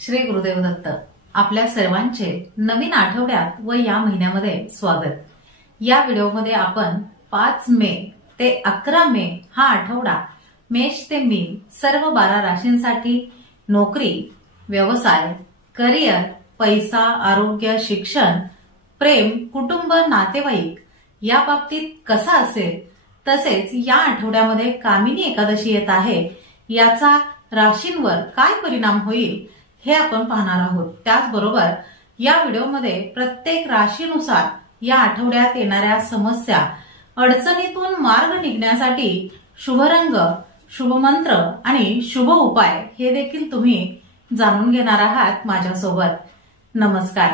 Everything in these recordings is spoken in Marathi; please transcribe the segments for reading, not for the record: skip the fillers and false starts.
श्री गुरुदेव दत्त. आपल्या सर्वांचे नवीन आठवड्यात व या महिन्यामध्ये स्वागत. या व्हिडिओमध्ये आपण 5 मे ते 11 मे हा आठवडा मेष ते मीन सर्व 12 राशींसाठी नोकरी, व्यवसाय, करिअर, पैसा, आरोग्य, शिक्षण, प्रेम, कुटुंब, नातेवाईक या बाबतीत कसा असेल, तसेच या आठवड्यामध्ये कामिनी एकादशी येत आहे याचा राशींवर काय परिणाम होईल हे आपण पाहणार आहोत. त्याचबरोबर या व्हिडिओमध्ये प्रत्येक राशीनुसार या आठवड्यात येणाऱ्या समस्या, अडचणीतून मार्ग निघण्यासाठी शुभ रंग, शुभ मंत्र आणि शुभ उपाय हे देखील तुम्ही जाणून घेणार आहात माझ्यासोबत. नमस्कार,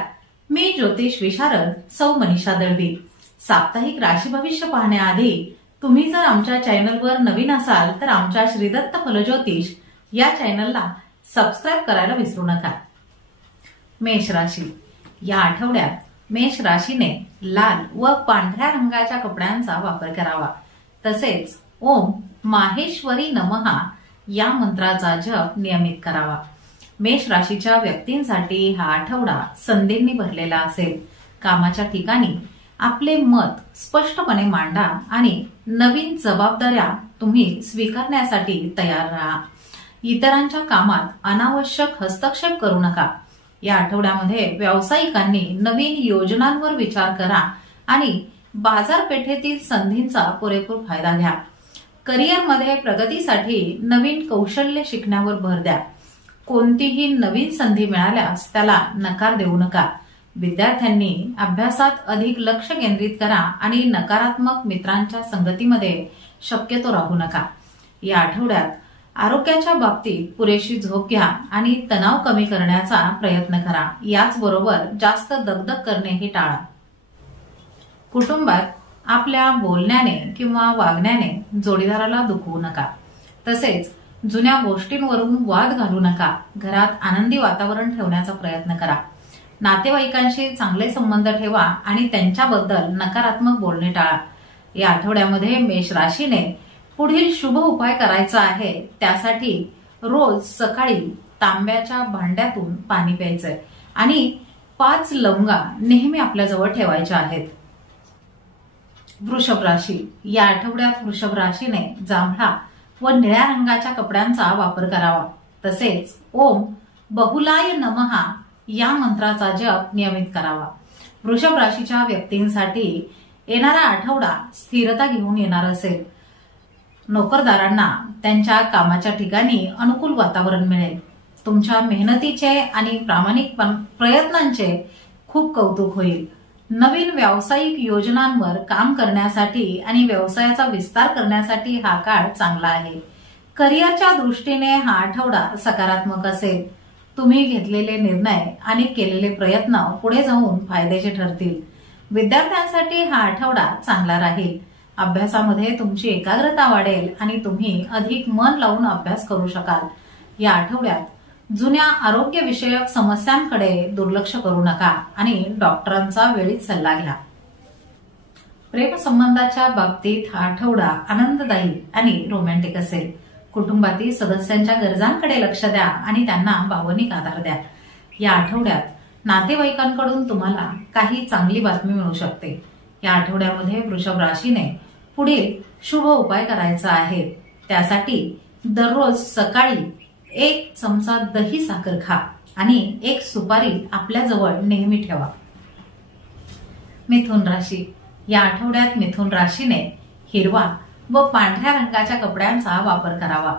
मी ज्योतिष विशारद सौ मनीषा दळवी. साप्ताहिक राशी भविष्य पाहण्याआधी तुम्ही जर आमच्या चॅनलवर नवीन असाल तर आमच्या श्रीदत्त फलज्योतिष या चॅनलला सबस्क्राइब करायला विसरू नका. मेष राशी. या आठवड्यात मेष राशीने लाल व पांढऱ्या रंगाच्या कपड्यांचा वापर करावा. तसेच ओम माहेश्वरी नमः या मंत्राचा जप नियमित करावा. मेष राशीच्या व्यक्तींसाठी हा आठवडा संधींनी भरलेला असेल. कामाच्या ठिकाणी आपले मत स्पष्टपणे मांडा आणि नवीन जबाबदाऱ्या तुम्ही स्वीकारण्यासाठी तयार राहा. इतरांच्या कामात अनावश्यक हस्तक्षेप करू नका. या आठवड्यामध्ये व्यावसायिकांनी नवीन योजनांवर विचार करा आणि बाजारपेठेतील संधींचा पुरेपूर फायदा घ्या. करिअरमध्ये प्रगतीसाठी नवीन कौशल्य शिकण्यावर भर द्या. कोणतीही नवीन संधी मिळाल्यास त्याला नकार देऊ नका. विद्यार्थ्यांनी अभ्यासात अधिक लक्ष केंद्रित करा आणि नकारात्मक मित्रांच्या संगतीमध्ये शक्यतो राहू नका. या आठवड्यात आरोग्याच्या बाबतीत पुरेशी झोप घ्या आणि तणाव कमी करण्याचा प्रयत्न करा. याचबरोबर जास्त दगदग करणेही टाळा. कुटुंबात आपल्या बोलण्याने किंवा वागण्याने जोडीदाराला दुखवू नका. तसेच जुन्या गोष्टींवरून वाद घालू नका. घरात आनंदी वातावरण ठेवण्याचा प्रयत्न करा. नातेवाईकांशी चांगले संबंध ठेवा आणि त्यांच्याबद्दल नकारात्मक बोलणे टाळा. या आठवड्यामध्ये मेष राशीने पुढील शुभ उपाय करायचा आहे. त्यासाठी रोज सकाळी तांब्याच्या भांड्यातून पाणी प्यायचंय आणि 5 लवंगा नेहमी आपल्याजवळ ठेवायच्या आहेत. वृषभ राशी. या आठवड्यात वृषभ राशीने जांभळा व निळ्या रंगाच्या कपड्यांचा वापर करावा. तसेच ओम बहुलाय नमः या मंत्राचा जप नियमित करावा. वृषभ राशीच्या व्यक्तींसाठी येणारा आठवडा स्थिरता घेऊन येणार असेल. नोकरदारांना त्यांच्या कामाच्या ठिकाणी अनुकूल वातावरण मिळेल. तुमच्या मेहनतीचे आणि प्रामाणिक प्रयत्नांचे खूप कौतुक होईल. नवीन व्यावसायिक योजनांवर काम करण्यासाठी आणि व्यवसायाचा विस्तार करण्यासाठी हा काळ चांगला आहे. करिअरच्या दृष्टीने हा आठवडा सकारात्मक असेल. तुम्ही घेतलेले निर्णय आणि केलेले प्रयत्न पुढे जाऊन फायद्याचे ठरतील. विद्यार्थ्यांसाठी हा आठवडा चांगला राहील. अभ्यासामध्ये तुमची एकाग्रता वाढेल आणि तुम्ही अधिक मन लावून अभ्यास करू शकाल. या आठवड्यात जुन्या आरोग्यविषयक समस्यांकडे दुर्लक्ष करू नका आणि डॉक्टरांचा वेळीच सल्ला घ्या. प्रेमसंबंधाच्या बाबतीत हा आठवडा आनंददायी आणि रोमॅन्टिक असेल. कुटुंबातील सदस्यांच्या गरजांकडे लक्ष द्या आणि त्यांना भावनिक आधार द्या. या आठवड्यात नातेवाईकांकडून तुम्हाला काही चांगली बातमी मिळू शकते. या आठवड्यामध्ये वृषभ राशीने पुढील शुभ उपाय करायचा आहे. त्यासाठी दररोज सकाळी 1 चमचा दही साखर खा आणि 1 सुपारी आपल्या जवळ नेहमी ठेवा. मिथुन राशी. या आठवड्यात मिथुन राशीने हिरवा व पांढऱ्या रंगाच्या कपड्यांचा वापर करावा.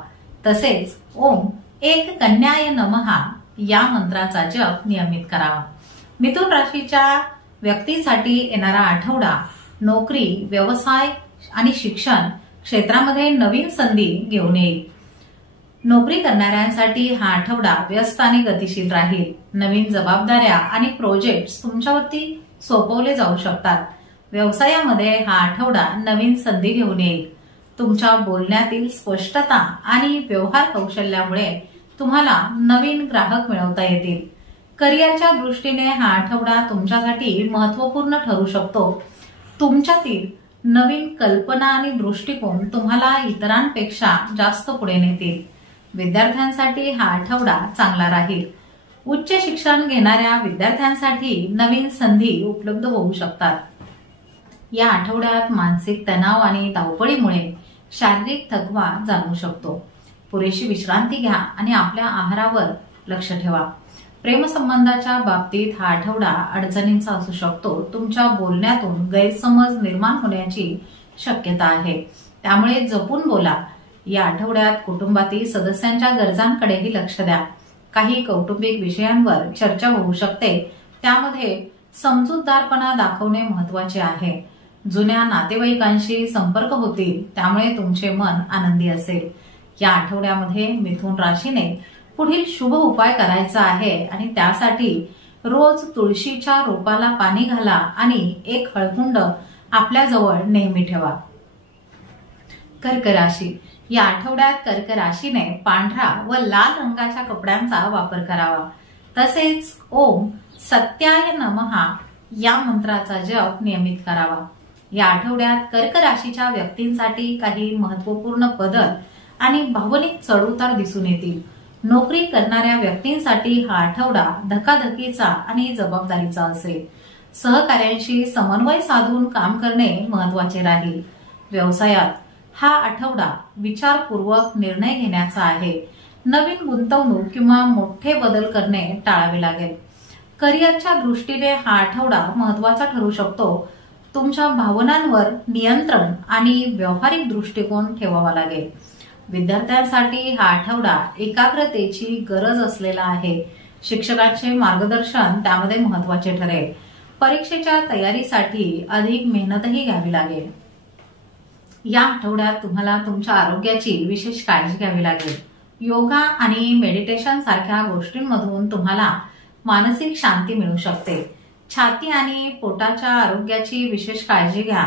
तसेच ओम एक कन्याय नमः या मंत्राचा जप नियमित करावा. मिथुन राशीच्या व्यक्तीसाठी येणारा आठवडा नोकरी, व्यवसाय आणि शिक्षण क्षेत्रामध्ये नवीन संधी घेऊन येईल. नोकरी करणाऱ्यांसाठी हा आठवडा व्यस्त आणि गतिशील राहील. नवीन जबाबदाऱ्या आणि प्रोजेक्ट्स तुमच्यावरती सोपवले जाऊ शकतात. व्यवसायामध्ये हा आठवडा नवीन संधी घेऊन येईल. तुमच्या बोलण्यातील स्पष्टता आणि व्यवहार कौशल्यामुळे तुम्हाला नवीन ग्राहक मिळवता येतील. करिअरच्या दृष्टीने हा आठवडा तुमच्यासाठी महत्वपूर्ण ठरू शकतो. तुमच्यातील नवीन कल्पना आणि दृष्टिकोन तुम्हाला इतरांपेक्षा जास्त पुढे नेतील. विद्यार्थ्यांसाठी हा आठवडा चांगला राहील. उच्च शिक्षण घेणाऱ्या विद्यार्थ्यांसाठी नवीन संधी उपलब्ध होऊ शकतात. या आठवड्यात मानसिक तणाव आणि धावपळीमुळे शारीरिक थकवा जाणवू शकतो. पुरेशी विश्रांती घ्या आणि आपल्या आहारावर लक्ष ठेवा. प्रेमसंबंधाच्या बाबतीत हा आठवडा अडचणींचा असू शकतो. तुमच्या बोलण्यातून गैरसमज निर्माण होण्याची शक्यता आहे, त्यामुळे जपून बोला. या आठवड्यात कुटुंबातील सदस्यांच्या गरजांकडेही लक्ष द्या. काही कौटुंबिक विषयांवर चर्चा होऊ शकते, त्यामध्ये समजूतदारपणा दाखवणे महत्वाचे आहे. जुन्या नातेवाईकांशी संपर्क होतील, त्यामुळे तुमचे मन आनंदी असेल. या आठवड्यामध्ये मिथुन राशीने पुढील शुभ उपाय करायचा आहे आणि त्यासाठी रोज तुळशीच्या रोपाला पाणी घाला आणि एक हळकुंड आपल्या जवळ नेहमी ठेवा. कर्क राशी. या आठवड्यात कर्क राशीने पांढरा व लाल रंगाच्या कपड्यांचा वापर करावा. तसेच ओम सत्याय नमः या मंत्राचा जप नियमित करावा. या आठवड्यात कर्क राशीच्या व्यक्तींसाठी काही महत्वपूर्ण बदल आणि भावनिक चढउतार दिसून येतील. नोकरी करणाऱ्या व्यक्तींसाठी हा आठवडा धकाधकीचा आणि जबाबदारीचा असेल. सहकार्यांशी समन्वय साधून काम करणे महत्वाचे राहील. व्यवसायात हा आठवडा विचारपूर्वक निर्णय घेण्याचा आहे. नवीन गुंतवणूक किंवा मोठे बदल करणे टाळावे लागेल. करिअरच्या दृष्टीने हा आठवडा महत्वाचा ठरू शकतो. तुमच्या भावनांवर नियंत्रण आणि व्यावहारिक दृष्टिकोन ठेवावा लागेल. विद्यार्थ्यांसाठी हा आठवडा एकाग्रतेची गरज असलेला आहे. शिक्षकांचे मार्गदर्शन त्यामध्ये महत्वाचे ठरेल. परीक्षेच्या तयारीसाठी अधिक मेहनतही घ्यावी लागेल. या आठवड्यात तुम्हाला तुमच्या आरोग्याची विशेष काळजी घ्यावी लागेल. योगा आणि मेडिटेशन सारख्या गोष्टींमधून तुम्हाला मानसिक शांती मिळू शकते. छाती आणि पोटाच्या आरोग्याची विशेष काळजी घ्या.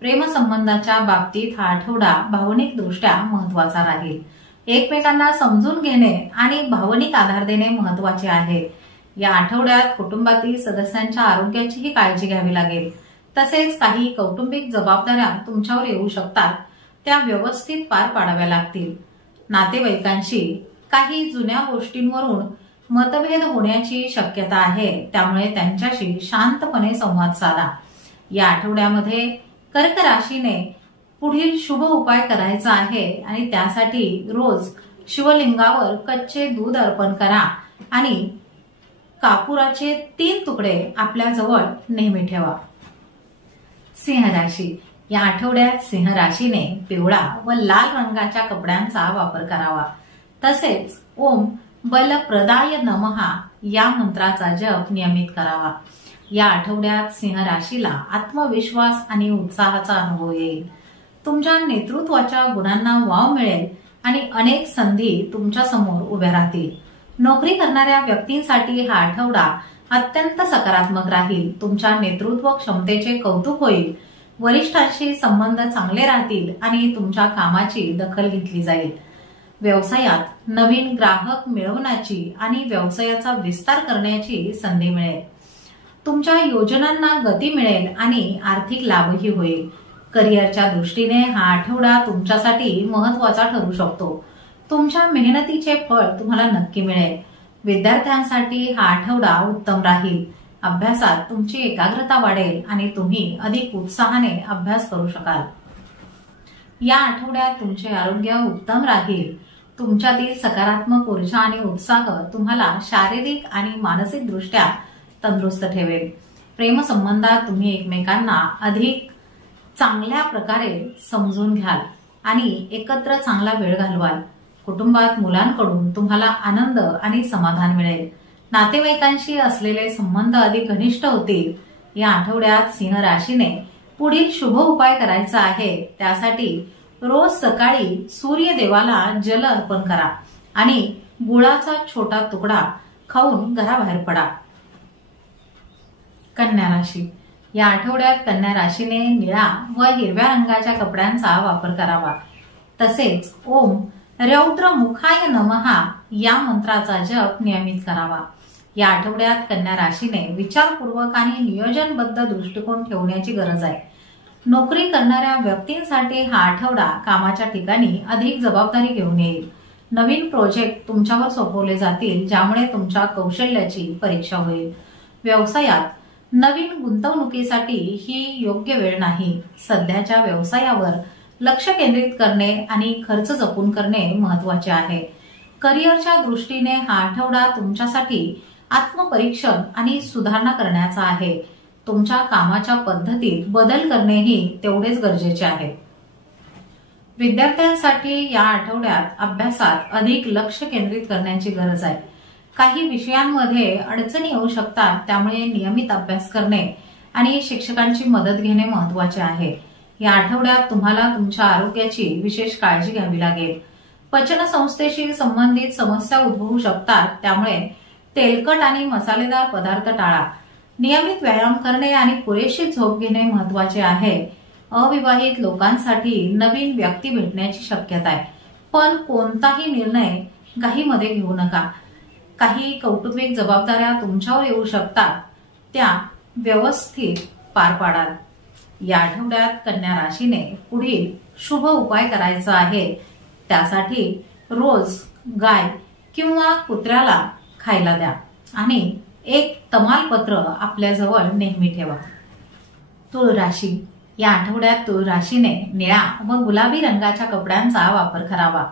प्रेमसंबंधाच्या बाबतीत हा आठवडा भावनिक दृष्ट्या महत्वाचा राहील. एकमेकांना समजून घेणे आणि भावनिक आधार देणे महत्वाचे आहे. या आठवड्यात कुटुंबातील सदस्यांच्या आरोग्याचीही काळजी घ्यावी लागेल. तसेच काही कौटुंबिक जबाबदाऱ्या तुमच्यावर येऊ शकतात, त्या व्यवस्थित पार पाडाव्या लागतील. नातेवाईकांशी काही जुन्या गोष्टींवरून मतभेद होण्याची शक्यता आहे, त्यामुळे त्यांच्याशी शांतपणे संवाद साधा. या आठवड्यामध्ये कर्क राशीने पुढील शुभ उपाय करायचा आहे आणि त्यासाठी रोज शिवलिंगावर कच्चे दूध अर्पण करा आणि कापुराचे 3 तुकडे आपल्या जवळ नेहमी ठेवा. सिंह राशी. या आठवड्यात सिंह राशीने पिवळा व लाल रंगाच्या कपड्यांचा वापर करावा. तसेच ओम बलप्रदाय नमः या मंत्राचा जप नियमित करावा. या आठवड्यात सिंह राशीला आत्मविश्वास आणि उत्साहाचा अनुभव येईल. तुमच्या नेतृत्वाच्या गुणांना वाव मिळेल आणि अनेक संधी तुमच्या समोर उभ्या राहतील. नोकरी करणाऱ्या व्यक्तींसाठी हा आठवडा अत्यंत सकारात्मक राहील. तुमच्या नेतृत्व क्षमतेचे कौतुक होईल. वरिष्ठांशी संबंध चांगले राहतील आणि तुमच्या कामाची दखल घेतली जाईल. व्यवसायात नवीन ग्राहक मिळवण्याची आणि व्यवसायाचा विस्तार करण्याची संधी मिळेल. तुमच्या योजनांना गती मिळेल आणि आर्थिक लाभही होईल. करिअरच्या दृष्टीने हा आठवडा तुमच्यासाठी महत्वाचा ठरू शकतो. तुमच्या मेहनतीचे फळ तुम्हाला नक्की मिळेल. विद्यार्थ्यांसाठी हा आठवडा उत्तम राहील. अभ्यासात तुमची एकाग्रता वाढेल आणि तुम्ही अधिक उत्साहाने अभ्यास करू शकाल. या आठवड्यात तुमचे आरोग्य उत्तम राहील. तुमच्यातील सकारात्मक ऊर्जा आणि उत्साह तुम्हाला शारीरिक आणि मानसिक दृष्ट्या तंदुरुस्त ठेवेल. प्रेमसंबंधात तुम्ही एकमेकांना अधिक चांगल्या प्रकारे समजून घ्याल आणि एकत्र चांगला वेळ घालवाल. कुटुंबात मुलांकडून तुम्हाला आनंद आणि समाधान मिळेल. नातेवाईकांशी असलेले संबंध अधिक घनिष्ठ होतील. या आठवड्यात सिंह राशीने पुढील शुभ उपाय करायचा आहे. त्यासाठी रोज सकाळी सूर्यदेवाला जल अर्पण करा आणि गुळाचा छोटा तुकडा खाऊन घराबाहेर पडा. कन्या राशी. या आठवड्यात कन्या राशीने निळा व हिरव्या रंगाच्या कपड्यांचा वापर करावा. तसेच ओम रौद्र मुखाय नमः या मंत्राचा जप नियमित करावा. या आठवड्यात कन्या राशीने विचारपूर्वक आणि नियोजनबद्ध दृष्टिकोन ठेवण्याची गरज आहे. नोकरी करणाऱ्या व्यक्तींसाठी हा आठवडा कामाच्या ठिकाणी अधिक जबाबदारी घेऊन येईल. नवीन प्रोजेक्ट तुमच्यावर सोपवले जातील, ज्यामुळे तुमच्या कौशल्याची परीक्षा होईल. व्यवसायात नवीन गुंतवणुकीसाठी ही योग्य वेळ नाही. सध्याच्या व्यवसायावर लक्ष केंद्रित करणे आणि खर्च जपून करणे महत्वाचे आहे. करिअरच्या दृष्टीने हा आठवडा तुमच्यासाठी आत्मपरीक्षण आणि सुधारणा करण्याचा आहे. तुमच्या कामाच्या पद्धतीत बदल करणेही तेवढेच गरजेचे आहे. विद्यार्थ्यांसाठी या आठवड्यात अभ्यासात अधिक लक्ष केंद्रित करण्याची गरज आहे. काही विषयांमध्ये अडचणी येऊ शकतात, त्यामुळे नियमित अभ्यास करणे आणि शिक्षकांची मदत घेणे महत्वाचे आहे. या आठवड्यात तुम्हाला तुमच्या आरोग्याची विशेष काळजी घ्यावी लागेल. पचन संस्थेशी संबंधित समस्या उद्भवू शकतात, त्यामुळे तेलकट आणि मसालेदार पदार्थ टाळा. नियमित व्यायाम करणे आणि पुरेशी झोप घेणे महत्वाचे आहे. अविवाहित लोकांसाठी नवीन व्यक्ती भेटण्याची शक्यता आहे, पण कोणताही निर्णय घाईमध्ये घेऊ नका. काही कौटुंबिक जबाबदाऱ्या तुमच्यावर येऊ शकतात, त्या व्यवस्थित पार पाडाल. या आठवड्यात कन्या राशीने पुढील शुभ उपाय करायचा आहे. त्यासाठी रोज गाय किंवा कुत्र्याला खायला द्या आणि एक तमालपत्र आपल्याजवळ नेहमी ठेवा. तुळ राशी. या आठवड्यात तुळ राशीने निळा व गुलाबी रंगाच्या कपड्यांचा वापर करावा.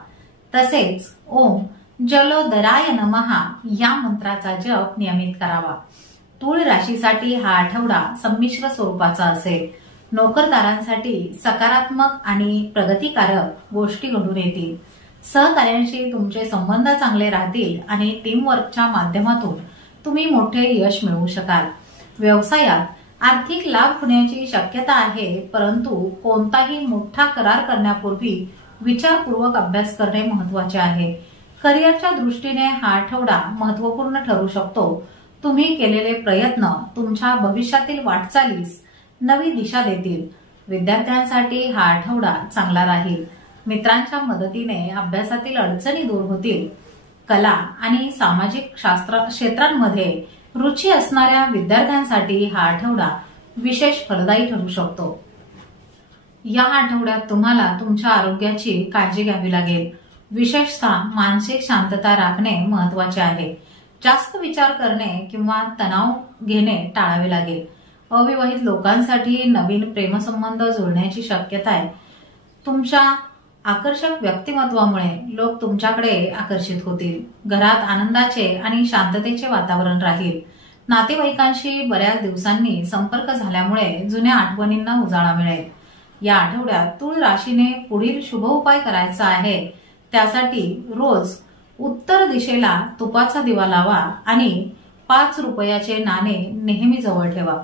तसेच ओम जलोदराय नमः या मंत्राचा जप नियमित करावा. तुळ राशीसाठी हा आठवडा संमिश्र स्वरूपाचा असेल. नोकरदारांसाठी सकारात्मक आणि प्रगतिकारक गोष्टी घडून येतील. सहकार्यांशी तुमचे संबंध चांगले राहतील आणि टीमवर्कच्या माध्यमातून तुम्ही मोठे यश मिळवू शकाल. व्यवसायात आर्थिक लाभ होण्याची शक्यता आहे, परंतु कोणताही मोठा करार करण्यापूर्वी विचारपूर्वक अभ्यास करणे महत्वाचे आहे. करिअरच्या दृष्टीने हा आठवडा महत्वपूर्ण ठरू शकतो. तुम्ही केलेले प्रयत्न तुमच्या भविष्यातील वाटचालीस नवी दिशा देतील. विद्यार्थ्यांसाठी हा आठवडा चांगला राहील. मित्रांच्या मदतीने अभ्यासातील अडचणी दूर होतील. कला आणि सामाजिक शास्त्र क्षेत्रांमध्ये रुची असणाऱ्या विद्यार्थ्यांसाठी हा आठवडा विशेष फलदायी ठरू शकतो. या आठवड्यात तुम्हाला तुमच्या आरोग्याची काळजी घ्यावी लागेल. विशेषतः मानसिक शांतता राखणे महत्वाचे आहे. जास्त विचार करणे किंवा तणाव घेणे टाळावे लागेल. अविवाहित लोकांसाठी नवीन प्रेमसंबंध जुळण्याची शक्यता आहे. तुमच्या आकर्षक व्यक्तिमत्वामुळे लोक तुमच्याकडे आकर्षित होतील. घरात आनंदाचे आणि शांततेचे वातावरण राहील. नातेवाईकांशी बऱ्याच दिवसांनी संपर्क झाल्यामुळे जुन्या आठवणींना उजाळा मिळेल. या आठवड्यात तुळ राशीने पुढील शुभ उपाय करायचा आहे. त्यासाठी रोज उत्तर दिशेला तुपाचा दिवा लावा आणि 5 रुपयाचे नाणे नेहमी जवळ ठेवा.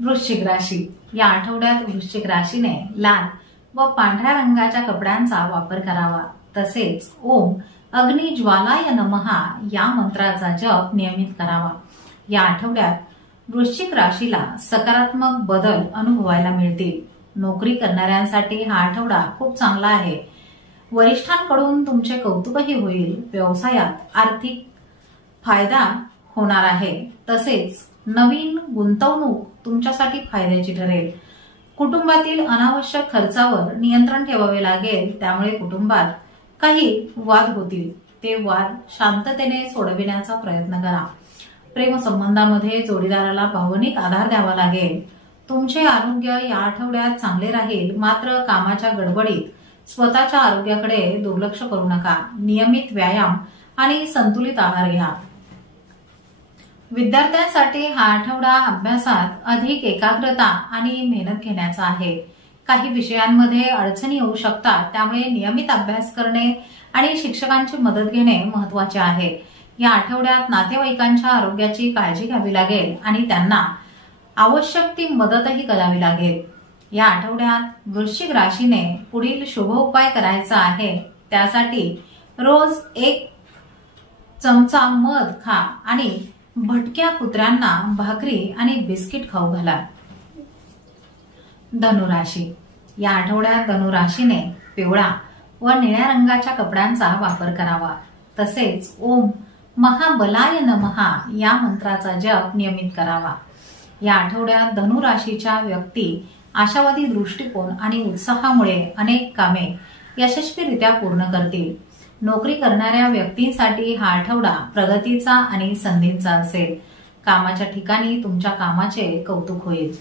वृश्चिक राशी. या आठवड्यात वृश्चिक राशीने लाल व पांढऱ्या रंगाच्या कपड्यांचा वापर करावा. तसेच ओम अग्निज्वालाय नमः या मंत्राचा जप नियमित करावा. या आठवड्यात वृश्चिक राशीला सकारात्मक बदल अनुभवायला मिळतील. नोकरी करणाऱ्यांसाठी हा आठवडा खूप चांगला आहे. वरिष्ठांकडून तुमचे कौतुकही होईल. व्यवसायात आर्थिक फायदा होणार आहे. तसेच नवीन गुंतवणूक तुमच्यासाठी फायद्याची ठरेल. कुटुंबातील अनावश्यक खर्चावर नियंत्रण ठेवावे लागेल. त्यामुळे कुटुंबात काही वाद होतील. ते वाद शांततेने सोडविण्याचा प्रयत्न करा. प्रेमसंबंधामध्ये जोडीदाराला भावनिक आधार द्यावा लागेल. तुमचे आरोग्य या आठवड्यात चांगले राहील. मात्र कामाच्या गडबडीत स्वतःच्या आरोग्याकडे दुर्लक्ष करू नका. नियमित व्यायाम आणि संतुलित आहार घ्या. विद्यार्थ्यांसाठी हा आठवडा अभ्यासात अधिक एकाग्रता आणि मेहनत घेण्याचा आहे. काही विषयांमध्ये अडचणी येऊ शकतात, त्यामुळे नियमित अभ्यास करणे आणि शिक्षकांची मदत घेणे महत्वाचे आहे. या आठवड्यात नातेवाईकांच्या आरोग्याची काळजी घ्यावी लागेल आणि त्यांना आवश्यक ती मदतही करावी लागेल. या आठवड्यात वृश्चिक राशीने पुढील शुभ उपाय करायचा आहे. त्यासाठी रोज 1 चमचा मध खा आणि भटक्या कुत्र्यांना भाकरी आणि बिस्किट खाऊ घाला. धनुराशी. या आठवड्यात धनुराशीने पिवळा व निळ्या रंगाच्या कपड्यांचा वापर करावा. तसेच ओम महाबलाय नमः या मंत्राचा जप नियमित करावा. या आठवड्यात धनुराशीच्या व्यक्ती आशावादी दृष्टिकोन आणि उत्साहामुळे अनेक कामे यशस्वीरित्या पूर्ण करतील। नोकरी करणाऱ्या व्यक्तींसाठी हा आठवडा प्रगतीचा आणि संधींचा असेल। कामाच्या ठिकाणी तुमच्या कामाचे कौतुक होईल।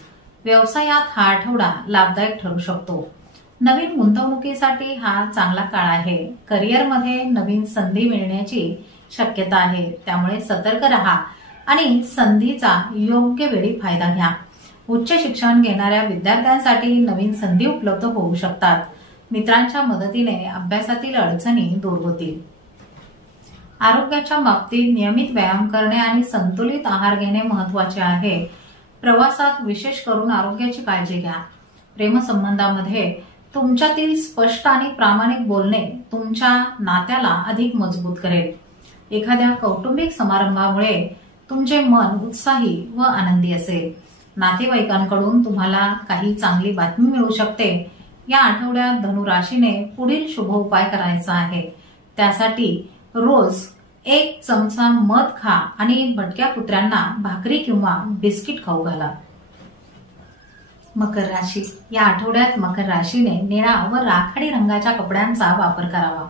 व्यवसायात हा आठवडा लाभदायक ठरू शकतो। नवीन गुंतवणुकीसाठी हा चांगला काळ आहे। करिअरमध्ये नवीन संधी मिळण्याची शक्यता आहे, त्यामुळे सतर्क रहा आणि संधीचा योग्य वेळी फायदा घ्या। उच्च शिक्षण घेणाऱ्या विद्यार्थ्यांसाठी नवीन संधी उपलब्ध होऊ शकतात। मित्रांच्या मदतीने अभ्यासातील अडचणी दूर होतील। आरोग्याच्या बाबतीत नियमित व्यायाम करणे आणि संतुलित आहार घेणे महत्त्वाचे आहे। प्रवासात विशेष करून आरोग्याची काळजी घ्या। प्रेमसंबंधामध्ये तुमच्यातील स्पष्ट आणि प्रामाणिक बोलणे तुमच्या नात्याला अधिक मजबूत करेल। एखाद्या कौटुंबिक समारंभामुळे तुमचे मन उत्साही व आनंदी असेल। नातेवाईकांकडून तुम्हाला काही चांगली बातमी मिळू शकते। या आठवड्यात धनु राशीने पुढील शुभ उपाय करायचा आहे। त्यासाठी रोज 1 चमचा मध खा आणि भटक्या कुत्र्यांना भाकरी किंवा बिस्किट खाऊ घाला। मकर राशी, या आठवड्यात मकर राशीने निळा व राखाडी रंगाच्या कपड्यांचा वापर करावा।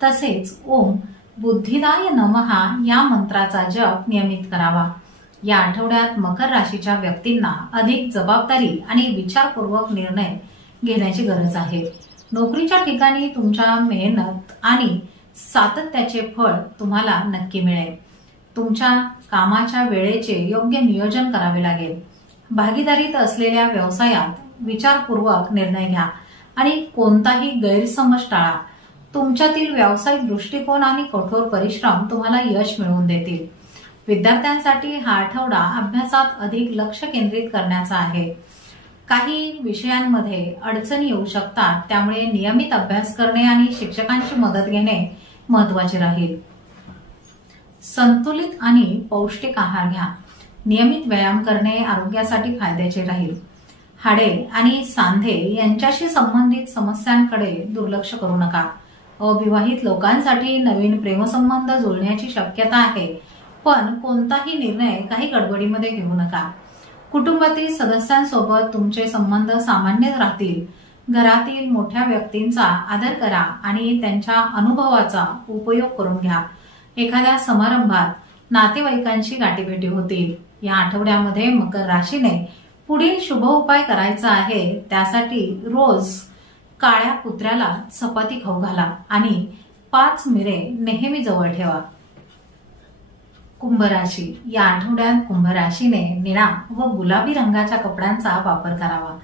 तसेच ओम बुद्धिदाय नमः या मंत्राचा जप नियमित करावा। या आठवड्यात मकर राशीच्या व्यक्तींना अधिक जबाबदारी आणि विचारपूर्वक निर्णय घेण्याची गरज आहे। नोकरीच्या ठिकाणी तुमच्या मेहनत आणि सातत्याचे फळ तुम्हाला नक्की मिळेल। तुमच्या कामाच्या वेळेचे योग्य नियोजन करावे लागेल। भागीदारीत असलेल्या व्यवसायात विचारपूर्वक निर्णय घ्या आणि कोणताही गैरसमज टाळा। तुमच्यातील व्यावसायिक दृष्टिकोन आणि कठोर परिश्रम तुम्हाला यश मिळवून देतील। विद्यार्थ्यांसाठी हा आठवडा अभ्यासात अधिक लक्ष केंद्रित करण्याचा आहे। काही विषयांमध्ये अडचणी येऊ शकतात, त्यामुळे नियमित अभ्यास करणे आणि शिक्षकांची मदत घेणे महत्त्वाचे राहील। संतुलित आणि पौष्टिक आहार घ्या। नियमित व्यायाम करणे आरोग्यासाठी फायद्याचे राहील। हाडे आणि सांधे यांच्याशी संबंधित समस्यांकडे दुर्लक्ष करू नका। अविवाहित लोकांसाठी नवीन प्रेमसंबंध जुळण्याची शक्यता आहे, पण कोणताही निर्णय काही गडबडीमध्ये घेऊ नका। कुटुंबातील सदस्यांसोबत तुमचे संबंध सामान्य राहतील। घरातील मोठ्या व्यक्तींचा आदर करा आणि त्यांच्या अनुभवाचा उपयोग करून घ्या। एखाद्या समारंभात नातेवाईकांची गाठीभेटी होतील। या आठवड्यामध्ये मकर राशीने पुढील शुभ उपाय करायचा आहे। त्यासाठी रोज काळ्या कुत्र्याला चपाती खाऊ घाला आणि 5 मिरे नेहमी जवळ ठेवा। कुंभ राशी, या आठवड्यात कुंभ राशीने निळा व गुलाबी रंगाच्या कपड्यांचा वापर करावा।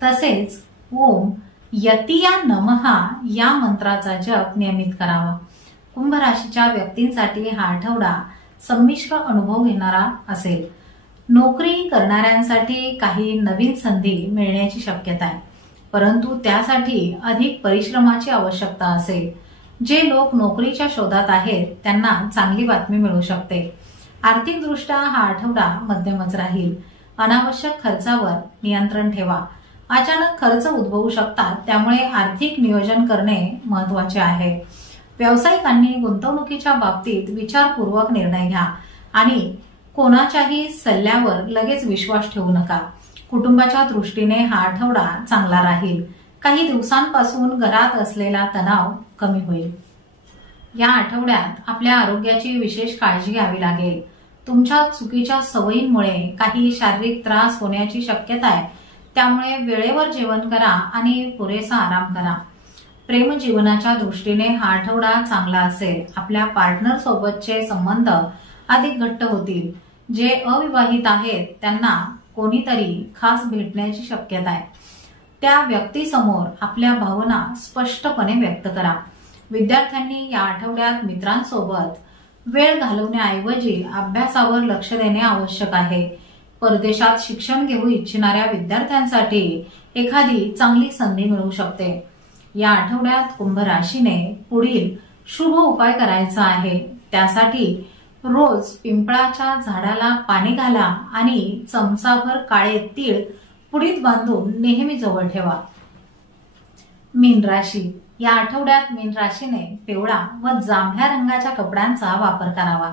तसेच ओम यतिया नमः या मंत्राचा जप नियमित करावा। कुंभ राशीच्या व्यक्तींसाठी हा आठवडा संमिश्र अनुभव घेणारा असेल। नोकरी करणाऱ्यांसाठी काही नवीन संधी मिळण्याची शक्यता आहे, परंतु त्यासाठी अधिक परिश्रमाची आवश्यकता असेल। जे लोक नोकरीच्या शोधात आहेत त्यांना चांगली बातमी मिळू शकते। आर्थिकदृष्ट्या हा आठवडा मध्यमच राहील। अनावश्यक खर्चावर नियंत्रण ठेवा। अचानक खर्च उद्भवू शकतात, त्यामुळे आर्थिक नियोजन करणे महत्त्वाचे आहे। व्यावसायिकांनी गुंतवणुकीच्या बाबतीत विचारपूर्वक निर्णय घ्या आणि कोणाच्याही सल्ल्यावर लगेच विश्वास ठेवू नका। कुटुंबाच्या दृष्टीने हा आठवडा चांगला राहील। काही दिवसांपासून घरात असलेला तणाव कमी होईल। या आठवड्यात आपल्या आरोग्याची विशेष काळजी घ्यावी लागेल। तुमच्या चुकीच्या सवयींमुळे काही शारीरिक त्रास होण्याची शक्यता आहे, त्यामुळे वेळेवर जेवण करा आणि पुरेसा आराम करा। प्रेम जीवनाच्या दृष्टीने हा आठवडा चांगला असेल। आपल्या पार्टनर सोबतचे संबंध अधिक घट्ट होतील। जे अविवाहित आहेत त्यांना कोणीतरी खास भेटण्याची शक्यता आहे। त्या व्यक्तीसमोर आपल्या भावना स्पष्टपणे व्यक्त करा। विद्यार्थ्यांनी या आठवड्यात मित्रांसोबत वेळ घालवण्याऐवजी अभ्यासावर लक्ष देणे आवश्यक आहे। परदेशात शिक्षण घेऊ इच्छिणाऱ्या विद्यार्थ्यांसाठी एखादी चांगली संधी मिळू शकते। या आठवड्यात कुंभ राशीने पुढील शुभ उपाय करायचा आहे। त्यासाठी रोज पिंपळाच्या झाडाला पाणी घाला आणि चमचाभर काळे तीळ पुडीत बांधून नेहमी जवळ ठेवा। मीन राशी, या आठवड्यात मीन राशीने पिवळा व जांभळ्या रंगाच्या कपड्यांचा वापर करावा।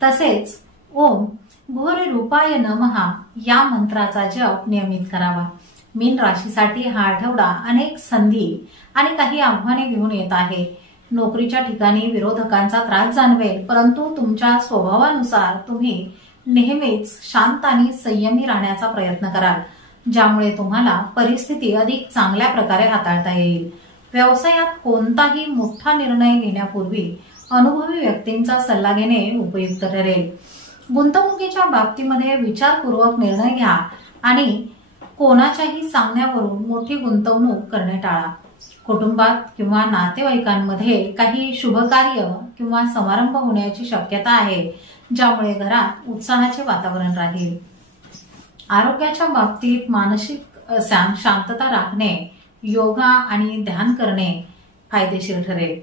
तसेच ओम घोर रूपाय नमः या मंत्राचा जप नियमित करावा। मीन राशीसाठी हा आठवडा अनेक संधी आणि काही आव्हाने घेऊन येत आहे. नोकरीच्या ठिकाणी विरोधकांचा त्रास जाणवेल, परंतु तुमच्या स्वभावानुसार तुम्ही नेहमीच शांत आणि संयमी राहण्याचा प्रयत्न कराल, ज्यामुळे तुम्हाला परिस्थिती अधिक चांगल्या प्रकारे हाताळता येईल. व्यवसायात कोणताही मोठा निर्णय घेण्यापूर्वी अनुभवी व्यक्तींचा सल्ला घेणे उपयुक्त ठरेल. गुंतवणुकीच्या बाबतीमध्ये विचारपूर्वक निर्णय घ्या आणि कोणाच्याही सांगण्यावरून मोठी गुंतवणूक करणे टाळा. कुटुंबात किंवा नातेवाईकांमध्ये काही शुभकार्य किंवा समारंभ होण्याची शक्यता आहे, ज्यामुळे घरात उत्साहाचे वातावरण राहील. आरोग्याच्या बाबतीत मानसिक शांतता राखणे, योगा आणि ध्यान करणे फायदेशीर ठरेल.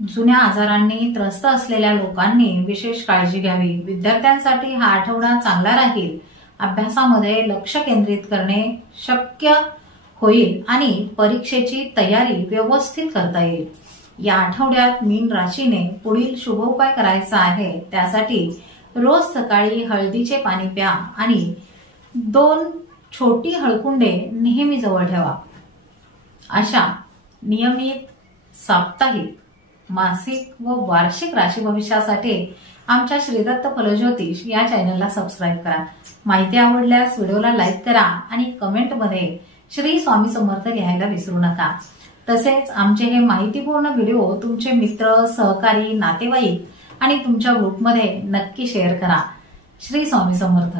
जुन्या आजारांनी त्रस्त असलेल्या लोकांनी विशेष काळजी घ्यावी. विद्यार्थ्यांसाठी हा आठवडा चांगला राहील. अभ्यासामध्ये लक्ष केंद्रित करणे शक्य होईल आणि परीक्षेची तयारी व्यवस्थित करता येईल. या आठवड्यात मीन राशीने पुढील शुभ उपाय करायचा आहे. त्यासाठी रोज सकाळी हळदीचे पाणी प्या आणि 2 छोटी हळकुंडे नेहमी जवळ ठेवा. अशा नियमित साप्ताहिक, मासिक व वार्षिक राशी भविष्यासाठी आमच्या श्रीदत्त फलज्योतिष या चॅनलला सबस्क्राईब करा. माहिती आवडल्यास व्हिडिओला लाईक करा आणि कमेंटमध्ये श्री स्वामी समर्थ लिहायला विसरू नका. तसेच आमचे हे माहितीपूर्ण व्हिडिओ तुमचे मित्र, सहकारी, नातेवाईक आणि तुमच्या ग्रुपमध्ये नक्की शेअर करा. श्री स्वामी समर्थ.